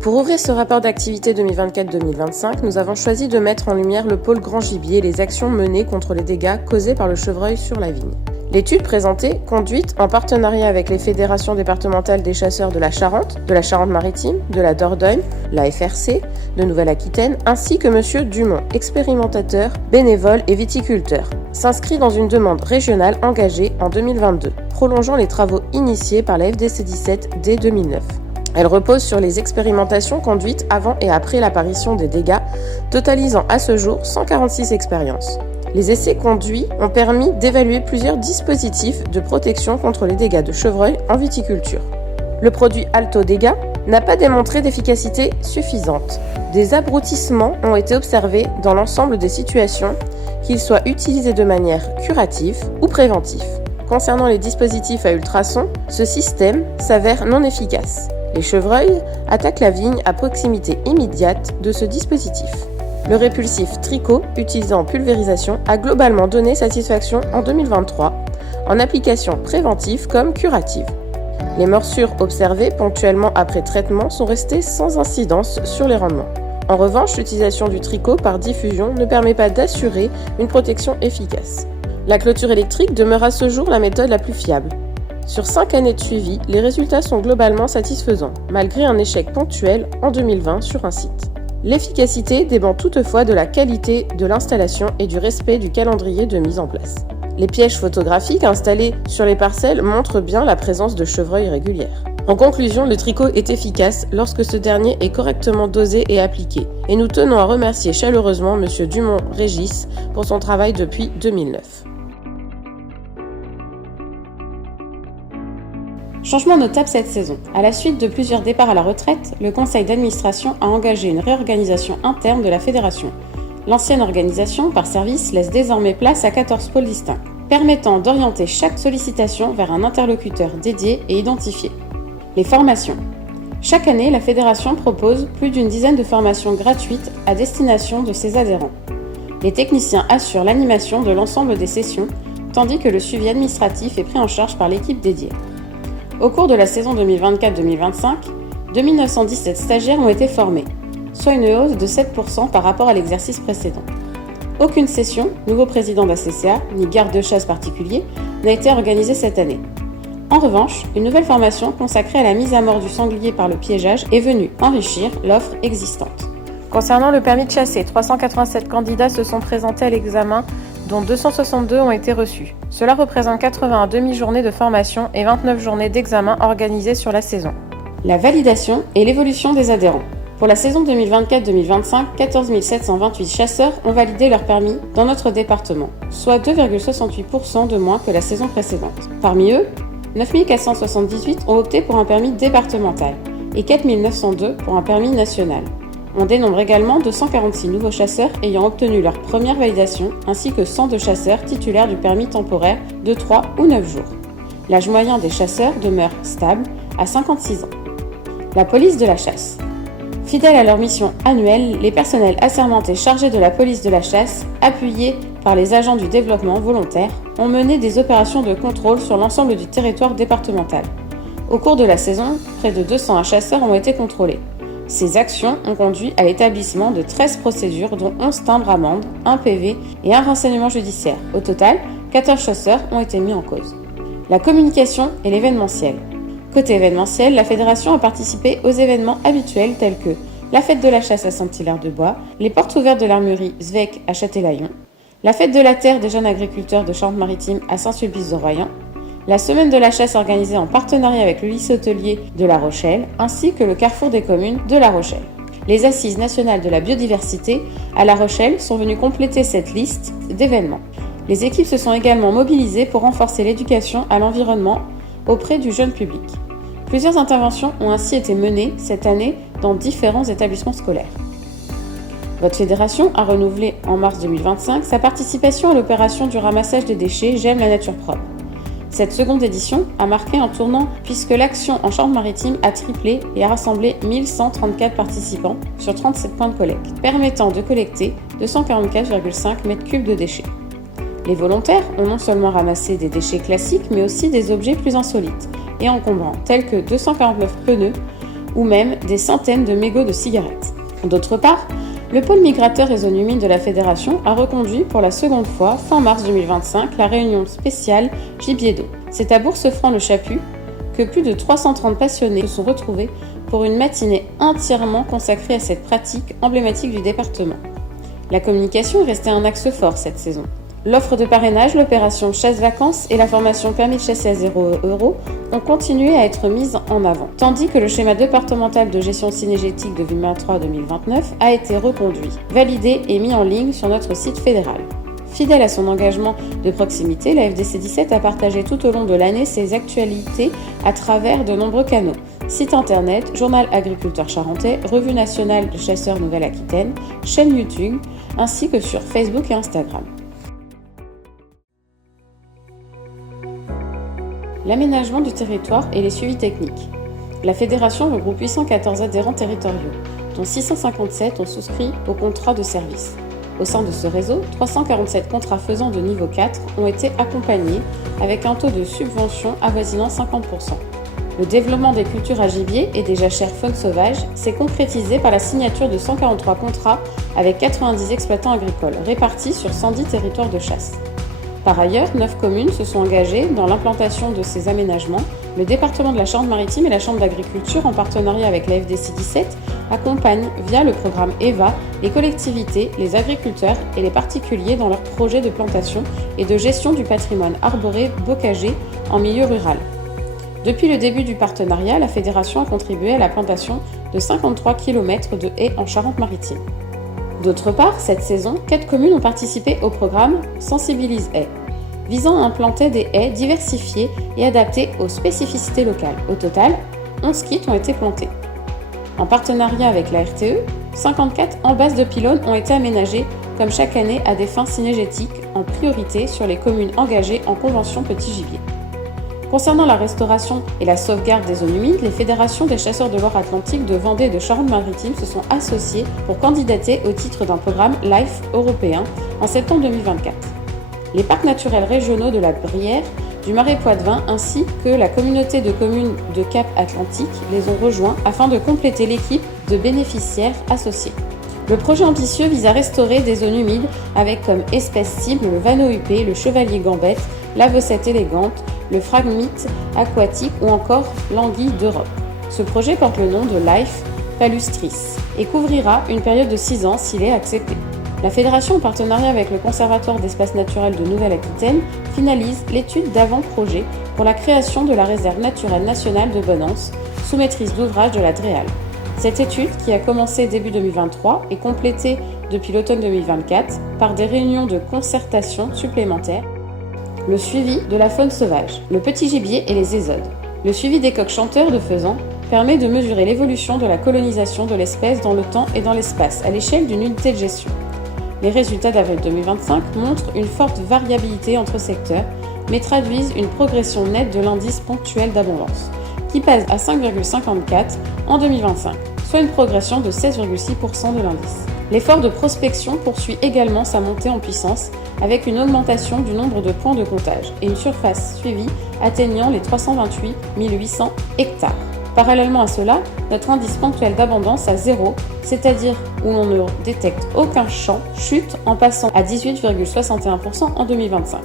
Pour ouvrir ce rapport d'activité 2024-2025, nous avons choisi de mettre en lumière le pôle grand gibier et les actions menées contre les dégâts causés par le chevreuil sur la vigne. L'étude présentée, conduite en partenariat avec les fédérations départementales des chasseurs de la Charente-Maritime, de la Dordogne, la FRC, de Nouvelle-Aquitaine, ainsi que M. Dumont, expérimentateur, bénévole et viticulteur, s'inscrit dans une demande régionale engagée en 2022, prolongeant les travaux initiés par la FDC 17 dès 2009. Elle repose sur les expérimentations conduites avant et après l'apparition des dégâts, totalisant à ce jour 146 expériences. Les essais conduits ont permis d'évaluer plusieurs dispositifs de protection contre les dégâts de chevreuil en viticulture. Le produit Alto Dégâts n'a pas démontré d'efficacité suffisante. Des abrutissements ont été observés dans l'ensemble des situations, qu'ils soient utilisés de manière curative ou préventive. Concernant les dispositifs à ultrasons, ce système s'avère non efficace. Les chevreuils attaquent la vigne à proximité immédiate de ce dispositif. Le répulsif Tricot, utilisé en pulvérisation, a globalement donné satisfaction en 2023, en application préventive comme curative. Les morsures observées ponctuellement après traitement sont restées sans incidence sur les rendements. En revanche, l'utilisation du tricot par diffusion ne permet pas d'assurer une protection efficace. La clôture électrique demeure à ce jour la méthode la plus fiable. Sur 5 années de suivi, les résultats sont globalement satisfaisants, malgré un échec ponctuel en 2020 sur un site. L'efficacité dépend toutefois de la qualité de l'installation et du respect du calendrier de mise en place. Les pièges photographiques installés sur les parcelles montrent bien la présence de chevreuils régulières. En conclusion, le tricot est efficace lorsque ce dernier est correctement dosé et appliqué. Et nous tenons à remercier chaleureusement M. Dumont-Régis pour son travail depuis 2009. Changement notable cette saison. À la suite de plusieurs départs à la retraite, le conseil d'administration a engagé une réorganisation interne de la fédération. L'ancienne organisation, par service, laisse désormais place à 14 pôles distincts, permettant d'orienter chaque sollicitation vers un interlocuteur dédié et identifié. Les formations. Chaque année, la fédération propose plus d'une dizaine de formations gratuites à destination de ses adhérents. Les techniciens assurent l'animation de l'ensemble des sessions, tandis que le suivi administratif est pris en charge par l'équipe dédiée. Au cours de la saison 2024-2025, 2917 stagiaires ont été formés, soit une hausse de 7% par rapport à l'exercice précédent. Aucune session, nouveau président de la CCA, ni garde de chasse particulier, n'a été organisée cette année. En revanche, une nouvelle formation consacrée à la mise à mort du sanglier par le piégeage est venue enrichir l'offre existante. Concernant le permis de chasser, 387 candidats se sont présentés à l'examen, dont 262 ont été reçus. Cela représente 81 demi-journées de formation et 29 journées d'examen organisées sur la saison. La validation et l'évolution des adhérents. Pour la saison 2024-2025, 14 728 chasseurs ont validé leur permis dans notre département, soit 2,68% de moins que la saison précédente. Parmi eux, 9 478 ont opté pour un permis départemental et 4 902 pour un permis national. On dénombre également 246 nouveaux chasseurs ayant obtenu leur première validation, ainsi que 102 chasseurs titulaires du permis temporaire de 3 ou 9 jours. L'âge moyen des chasseurs demeure stable à 56 ans. La police de la chasse. Fidèles à leur mission annuelle, les personnels assermentés chargés de la police de la chasse, appuyés par les agents du développement volontaire, ont mené des opérations de contrôle sur l'ensemble du territoire départemental. Au cours de la saison, près de 201 chasseurs ont été contrôlés. Ces actions ont conduit à l'établissement de 13 procédures, dont 11 timbres amendes, 1 PV et 1 renseignement judiciaire. Au total, 14 chasseurs ont été mis en cause. La communication et l'événementiel. Côté événementiel, la fédération a participé aux événements habituels tels que la fête de la chasse à Saint-Hilaire-de-Bois, les portes ouvertes de l'armurerie Zvec à Châtelaillon, la fête de la terre des jeunes agriculteurs de Charente-Maritime à Saint-Sulpice-de-Royan, la semaine de la chasse organisée en partenariat avec le lycée hôtelier de La Rochelle, ainsi que le carrefour des communes de La Rochelle. Les assises nationales de la biodiversité à La Rochelle sont venues compléter cette liste d'événements. Les équipes se sont également mobilisées pour renforcer l'éducation à l'environnement auprès du jeune public. Plusieurs interventions ont ainsi été menées cette année dans différents établissements scolaires. Votre fédération a renouvelé en mars 2025 sa participation à l'opération du ramassage des déchets J'aime la nature propre. Cette seconde édition a marqué un tournant puisque l'action en Charente-Maritime a triplé et a rassemblé 1134 participants sur 37 points de collecte, permettant de collecter 244,5 m3 de déchets. Les volontaires ont non seulement ramassé des déchets classiques mais aussi des objets plus insolites et encombrants tels que 249 pneus ou même des centaines de mégots de cigarettes. D'autre part, le pôle migrateur et zone humide de la Fédération a reconduit pour la seconde fois, fin mars 2025, la réunion spéciale gibier d'eau. C'est à Bourse-Franc-le-Chaput que plus de 330 passionnés se sont retrouvés pour une matinée entièrement consacrée à cette pratique emblématique du département. La communication est restée un axe fort cette saison. L'offre de parrainage, l'opération chasse-vacances et la formation permis de chasser à 0 € ont continué à être mises en avant, tandis que le schéma départemental de gestion cynégétique de 2023-2029 a été reconduit, validé et mis en ligne sur notre site fédéral. Fidèle à son engagement de proximité, la FDC 17 a partagé tout au long de l'année ses actualités à travers de nombreux canaux. Site internet, journal agriculteur charentais, revue nationale de chasseurs Nouvelle-Aquitaine, chaîne YouTube, ainsi que sur Facebook et Instagram. L'aménagement du territoire et les suivis techniques. La Fédération regroupe 814 adhérents territoriaux, dont 657 ont souscrit au contrat de service. Au sein de ce réseau, 347 contrats faisant de niveau 4 ont été accompagnés avec un taux de subvention avoisinant 50%. Le développement des cultures à gibier et des jachères faune sauvage s'est concrétisé par la signature de 143 contrats avec 90 exploitants agricoles répartis sur 110 territoires de chasse. Par ailleurs, 9 communes se sont engagées dans l'implantation de ces aménagements. Le département de la Charente-Maritime et la Chambre d'agriculture, en partenariat avec la FDC 17, accompagnent via le programme EVA les collectivités, les agriculteurs et les particuliers dans leurs projets de plantation et de gestion du patrimoine arboré bocager en milieu rural. Depuis le début du partenariat, la Fédération a contribué à la plantation de 53 km de haies en Charente-Maritime. D'autre part, cette saison, 4 communes ont participé au programme Sensibilise Haies, visant à implanter des haies diversifiées et adaptées aux spécificités locales. Au total, 11 kits ont été plantés. En partenariat avec la RTE, 54 embases de pylônes ont été aménagées comme chaque année à des fins cynégétiques en priorité sur les communes engagées en convention petit gibier. Concernant la restauration et la sauvegarde des zones humides, les fédérations des chasseurs de Loire-Atlantique, de Vendée et de Charente-Maritime se sont associées pour candidater au titre d'un programme LIFE européen en septembre 2024. Les parcs naturels régionaux de la Brière, du Marais Poitevin ainsi que la communauté de communes de Cap Atlantique les ont rejoints afin de compléter l'équipe de bénéficiaires associés. Le projet ambitieux vise à restaurer des zones humides avec comme espèces cibles le vanneau huppé, le chevalier gambette, la vossette élégante, le phragmite aquatique ou encore l'anguille d'Europe. Ce projet porte le nom de LIFE palustris et couvrira une période de 6 ans s'il est accepté. La Fédération, en partenariat avec le Conservatoire d'espaces naturels de Nouvelle-Aquitaine, finalise l'étude d'avant-projet pour la création de la réserve naturelle nationale de Bonance, sous maîtrise d'ouvrage de la DREAL. Cette étude, qui a commencé début 2023, est complétée depuis l'automne 2024 par des réunions de concertation supplémentaires. Le suivi de la faune sauvage, le petit gibier et les ésodes. Le suivi des coqs chanteurs de faisan permet de mesurer l'évolution de la colonisation de l'espèce dans le temps et dans l'espace à l'échelle d'une unité de gestion. Les résultats d'avril 2025 montrent une forte variabilité entre secteurs, mais traduisent une progression nette de l'indice ponctuel d'abondance, qui passe à 5,54 en 2025, soit une progression de 16,6% de l'indice. L'effort de prospection poursuit également sa montée en puissance avec une augmentation du nombre de points de comptage et une surface suivie atteignant les 328 800 hectares. Parallèlement à cela, notre indice ponctuel d'abondance à 0, c'est-à-dire où l'on ne détecte aucun champ, chute en passant à 18,61% en 2025.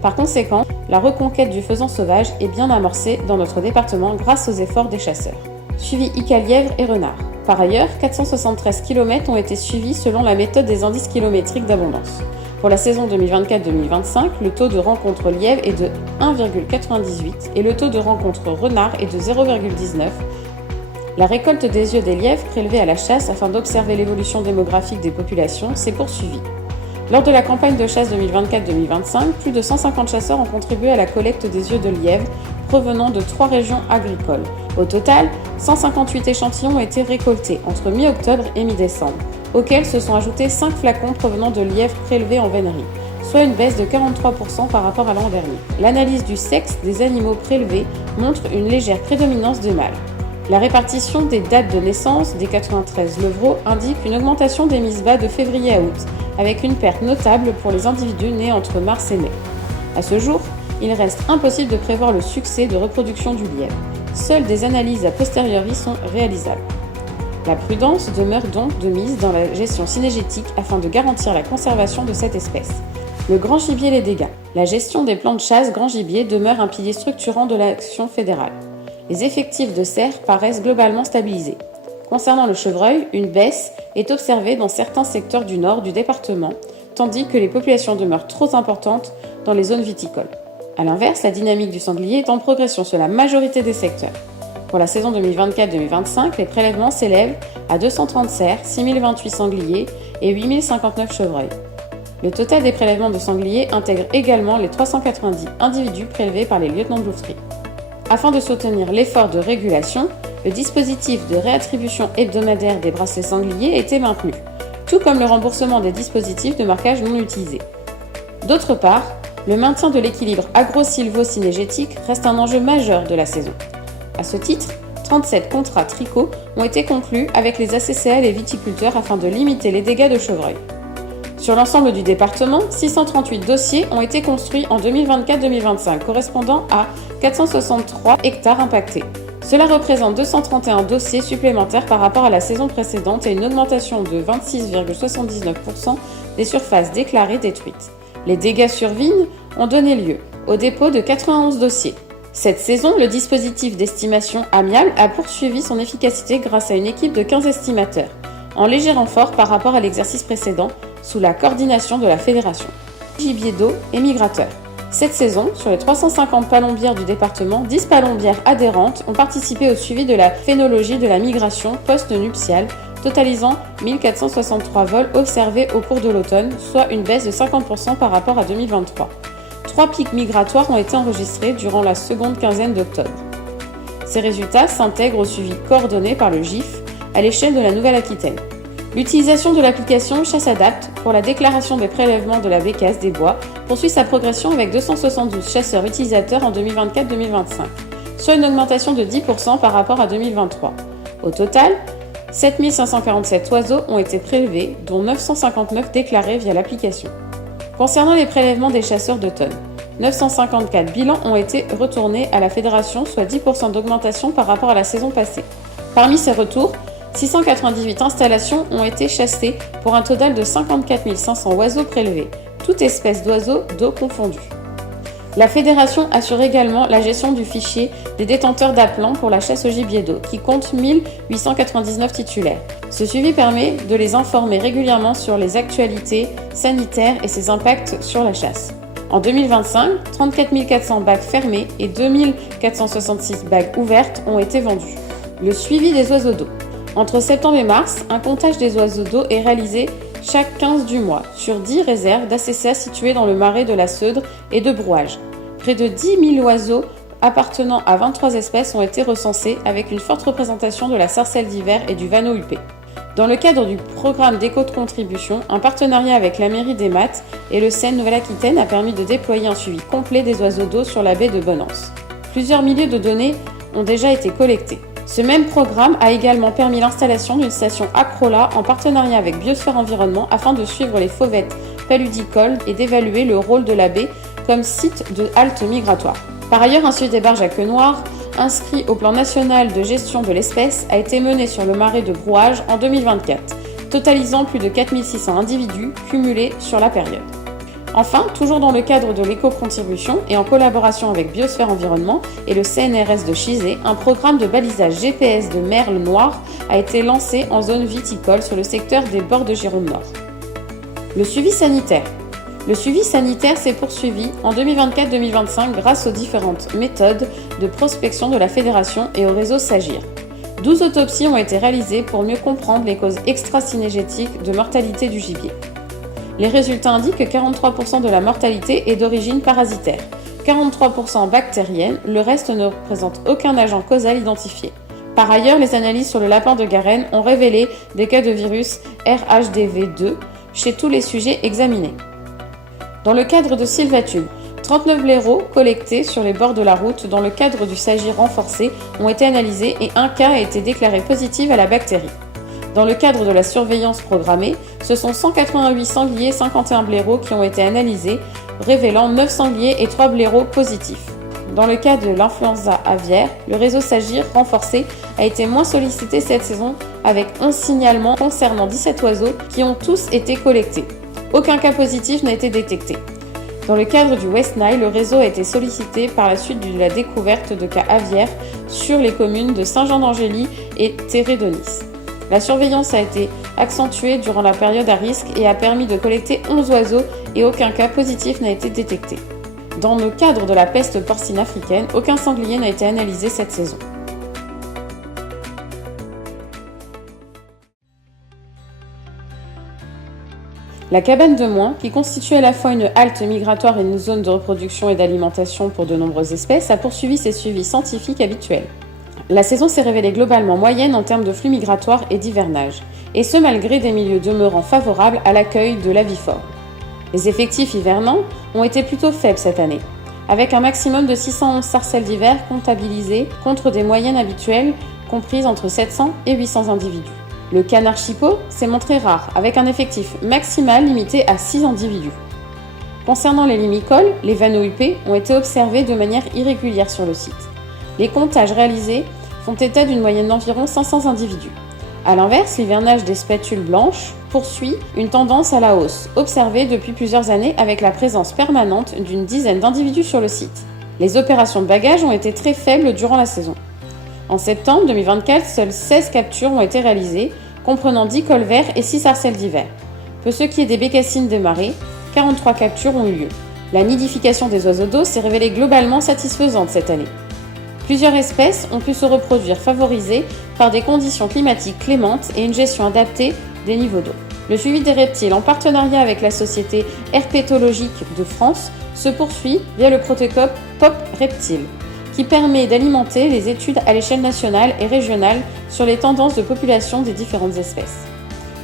Par conséquent, la reconquête du faisan sauvage est bien amorcée dans notre département grâce aux efforts des chasseurs. Suivi ICA-lièvre et renard. Par ailleurs, 473 km ont été suivis selon la méthode des indices kilométriques d'abondance. Pour la saison 2024-2025, le taux de rencontre lièvre est de 1,98 et le taux de rencontre renard est de 0,19. La récolte des yeux des lièvres prélevés à la chasse afin d'observer l'évolution démographique des populations s'est poursuivie. Lors de la campagne de chasse 2024-2025, plus de 150 chasseurs ont contribué à la collecte des yeux de lièvre provenant de 3 régions agricoles. Au total, 158 échantillons ont été récoltés entre mi-octobre et mi-décembre, auxquels se sont ajoutés 5 flacons provenant de lièvres prélevés en vénerie, soit une baisse de 43% par rapport à l'an dernier. L'analyse du sexe des animaux prélevés montre une légère prédominance de mâles. La répartition des dates de naissance des 93 levreaux indique une augmentation des mises bas de février à août, avec une perte notable pour les individus nés entre mars et mai. À ce jour, il reste impossible de prévoir le succès de reproduction du lièvre. seules des analyses a posteriori sont réalisables. La prudence demeure donc de mise dans la gestion cynégétique afin de garantir la conservation de cette espèce. Le grand gibier et les dégâts. La gestion des plans de chasse grand gibier demeure un pilier structurant de l'action fédérale. Les effectifs de cerfs paraissent globalement stabilisés. Concernant le chevreuil, une baisse est observée dans certains secteurs du nord du département, tandis que les populations demeurent trop importantes dans les zones viticoles. A l'inverse, la dynamique du sanglier est en progression sur la majorité des secteurs. Pour la saison 2024-2025, les prélèvements s'élèvent à 230 cerfs, 6028 sangliers et 8059 chevreuils. Le total des prélèvements de sangliers intègre également les 390 individus prélevés par les lieutenants de louveterie. Afin de soutenir l'effort de régulation, le dispositif de réattribution hebdomadaire des bracelets sangliers était maintenu, tout comme le remboursement des dispositifs de marquage non utilisés. D'autre part, le maintien de l'équilibre agro-sylvo-cynégétique reste un enjeu majeur de la saison. À ce titre, 37 contrats tricots ont été conclus avec les ACCL et viticulteurs afin de limiter les dégâts de chevreuil. Sur l'ensemble du département, 638 dossiers ont été construits en 2024-2025, correspondant à 463 hectares impactés. Cela représente 231 dossiers supplémentaires par rapport à la saison précédente et une augmentation de 26,79% des surfaces déclarées détruites. Les dégâts sur vignes ont donné lieu au dépôt de 91 dossiers. Cette saison, le dispositif d'estimation amiable a poursuivi son efficacité grâce à une équipe de 15 estimateurs, en léger renfort par rapport à l'exercice précédent, sous la coordination de la fédération. Gibier d'eau et migrateurs. Cette saison, sur les 350 palombières du département, 10 palombières adhérentes ont participé au suivi de la phénologie de la migration post-nuptiale, totalisant 1463 vols observés au cours de l'automne, soit une baisse de 50% par rapport à 2023. 3 pics migratoires ont été enregistrés durant la seconde quinzaine d'octobre. Ces résultats s'intègrent au suivi coordonné par le GIF à l'échelle de la Nouvelle-Aquitaine. L'utilisation de l'application ChasseAdapt pour la déclaration des prélèvements de la bécasse des bois poursuit sa progression avec 272 chasseurs utilisateurs en 2024-2025, soit une augmentation de 10% par rapport à 2023. Au total, 7547 oiseaux ont été prélevés, dont 959 déclarés via l'application. Concernant les prélèvements des chasseurs d'automne, 954 bilans ont été retournés à la fédération, soit 10% d'augmentation par rapport à la saison passée. Parmi ces retours, 698 installations ont été chassées pour un total de 54 500 oiseaux prélevés, toutes espèces d'oiseaux d'eau confondues. La fédération assure également la gestion du fichier des détenteurs d'appelants pour la chasse au gibier d'eau, qui compte 1899 titulaires. Ce suivi permet de les informer régulièrement sur les actualités sanitaires et ses impacts sur la chasse. En 2025, 34 400 bagues fermées et 2466 bagues ouvertes ont été vendues. Le suivi des oiseaux d'eau. Entre septembre et mars, un comptage des oiseaux d'eau est réalisé chaque 15 du mois sur 10 réserves d'ACCA situées dans le marais de la Seudre et de Brouage. Près de 10 000 oiseaux appartenant à 23 espèces ont été recensés avec une forte représentation de la sarcelle d'hiver et du vanneau huppé. Dans le cadre du programme d'éco-contribution, un partenariat avec la mairie des Maths et le CEN Nouvelle-Aquitaine a permis de déployer un suivi complet des oiseaux d'eau sur la baie de Bonance. Plusieurs milliers de données ont déjà été collectées. Ce même programme a également permis l'installation d'une station Acrola en partenariat avec Biosphère Environnement afin de suivre les fauvettes paludicoles et d'évaluer le rôle de la baie comme site de halte migratoire. Par ailleurs, un suivi des barges à queue noire, inscrit au plan national de gestion de l'espèce, a été mené sur le marais de Brouage en 2024, totalisant plus de 4600 individus cumulés sur la période. Enfin, toujours dans le cadre de l'éco-contribution et en collaboration avec Biosphère Environnement et le CNRS de Chizé, un programme de balisage GPS de merle noir a été lancé en zone viticole sur le secteur des bords de Gironde Nord. Le suivi sanitaire. Le suivi sanitaire s'est poursuivi en 2024-2025 grâce aux différentes méthodes de prospection de la fédération et au réseau SAGIR. 12 autopsies ont été réalisées pour mieux comprendre les causes extra-cynégétiques de mortalité du gibier. Les résultats indiquent que 43% de la mortalité est d'origine parasitaire, 43% bactérienne, le reste ne représente aucun agent causal identifié. Par ailleurs, les analyses sur le lapin de Garenne ont révélé des cas de virus RHDV2 chez tous les sujets examinés. Dans le cadre de Sylvatube, 39 blaireaux collectés sur les bords de la route dans le cadre du SAGIR renforcé ont été analysés et un cas a été déclaré positif à la bactérie. Dans le cadre de la surveillance programmée, ce sont 188 sangliers et 51 blaireaux qui ont été analysés, révélant 9 sangliers et 3 blaireaux positifs. Dans le cas de l'influenza aviaire, le réseau SAGIR renforcé a été moins sollicité cette saison avec 11 signalements concernant 17 oiseaux qui ont tous été collectés. Aucun cas positif n'a été détecté. Dans le cadre du West Nile, le réseau a été sollicité par la suite de la découverte de cas aviaires sur les communes de Saint-Jean-d'Angély et Térédonis. La surveillance a été accentuée durant la période à risque et a permis de collecter 11 oiseaux et aucun cas positif n'a été détecté. Dans le cadre de la peste porcine africaine, aucun sanglier n'a été analysé cette saison. La cabane de Moin, qui constitue à la fois une halte migratoire et une zone de reproduction et d'alimentation pour de nombreuses espèces, a poursuivi ses suivis scientifiques habituels. La saison s'est révélée globalement moyenne en termes de flux migratoire et d'hivernage, et ce malgré des milieux demeurant favorables à l'accueil de l'avifaune. Les effectifs hivernants ont été plutôt faibles cette année, avec un maximum de 611 sarcelles d'hiver comptabilisées contre des moyennes habituelles comprises entre 700 et 800 individus. Le canard chipot s'est montré rare, avec un effectif maximal limité à 6 individus. Concernant les limicoles, les vanneaux huppés ont été observés de manière irrégulière sur le site. Les comptages réalisés font état d'une moyenne d'environ 500 individus. A l'inverse, l'hivernage des spatules blanches poursuit une tendance à la hausse, observée depuis plusieurs années avec la présence permanente d'une dizaine d'individus sur le site. Les opérations de bagage ont été très faibles durant la saison. En septembre 2024, seules 16 captures ont été réalisées, comprenant 10 cols verts et 6 sarcelles d'hiver. Pour ce qui est des bécassines des marais, 43 captures ont eu lieu. La nidification des oiseaux d'eau s'est révélée globalement satisfaisante cette année. Plusieurs espèces ont pu se reproduire favorisées par des conditions climatiques clémentes et une gestion adaptée des niveaux d'eau. Le suivi des reptiles en partenariat avec la Société herpétologique de France se poursuit via le protocole POP Reptiles, qui permet d'alimenter les études à l'échelle nationale et régionale sur les tendances de population des différentes espèces.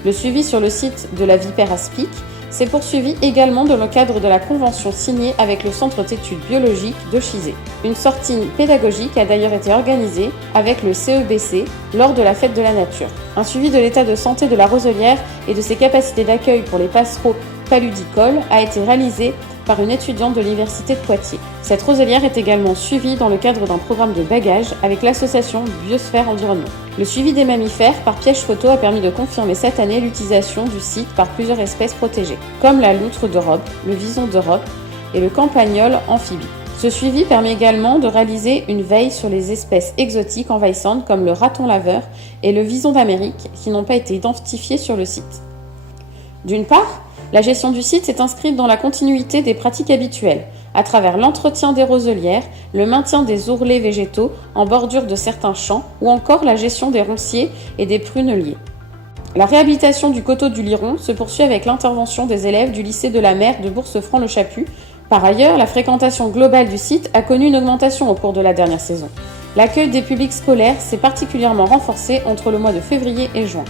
Le suivi sur le site de la vipère aspic s'est poursuivi également dans le cadre de la convention signée avec le Centre d'études biologiques de Chizé. Une sortie pédagogique a d'ailleurs été organisée avec le CEBC lors de la fête de la nature. Un suivi de l'état de santé de la roselière et de ses capacités d'accueil pour les passereaux paludicoles a été réalisé par une étudiante de l'Université de Poitiers. Cette roselière est également suivie dans le cadre d'un programme de bagages avec l'association Biosphère Environnement. Le suivi des mammifères par piège photo a permis de confirmer cette année l'utilisation du site par plusieurs espèces protégées, comme la loutre d'Europe, le vison d'Europe et le campagnol amphibie. Ce suivi permet également de réaliser une veille sur les espèces exotiques envahissantes comme le raton laveur et le vison d'Amérique qui n'ont pas été identifiés sur le site. D'une part, la gestion du site s'est inscrite dans la continuité des pratiques habituelles, à travers l'entretien des roselières, le maintien des ourlets végétaux en bordure de certains champs ou encore la gestion des ronciers et des pruneliers. La réhabilitation du coteau du Liron se poursuit avec l'intervention des élèves du lycée de la Mer de Boursefranc-le-Chaput. Par ailleurs, la fréquentation globale du site a connu une augmentation au cours de la dernière saison. L'accueil des publics scolaires s'est particulièrement renforcé entre le mois de février et juin.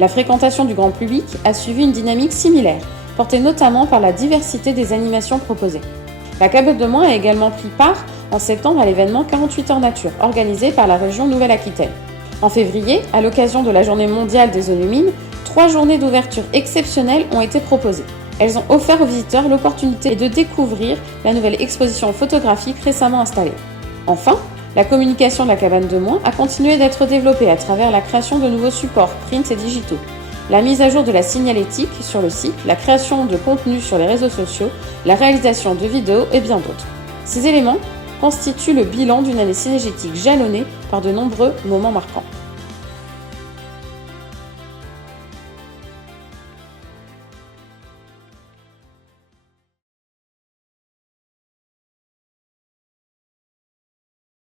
La fréquentation du grand public a suivi une dynamique similaire, portée notamment par la diversité des animations proposées. La cabane de Moin a également pris part en septembre à l'événement 48 heures nature, organisé par la région Nouvelle-Aquitaine. En février, à l'occasion de la journée mondiale des zones humides, 3 journées d'ouverture exceptionnelles ont été proposées. Elles ont offert aux visiteurs l'opportunité de découvrir la nouvelle exposition photographique récemment installée. Enfin, la communication de la cabane de Moin a continué d'être développée à travers la création de nouveaux supports print et digitaux, la mise à jour de la signalétique sur le site, la création de contenus sur les réseaux sociaux, la réalisation de vidéos et bien d'autres. Ces éléments constituent le bilan d'une année cynégétique jalonnée par de nombreux moments marquants.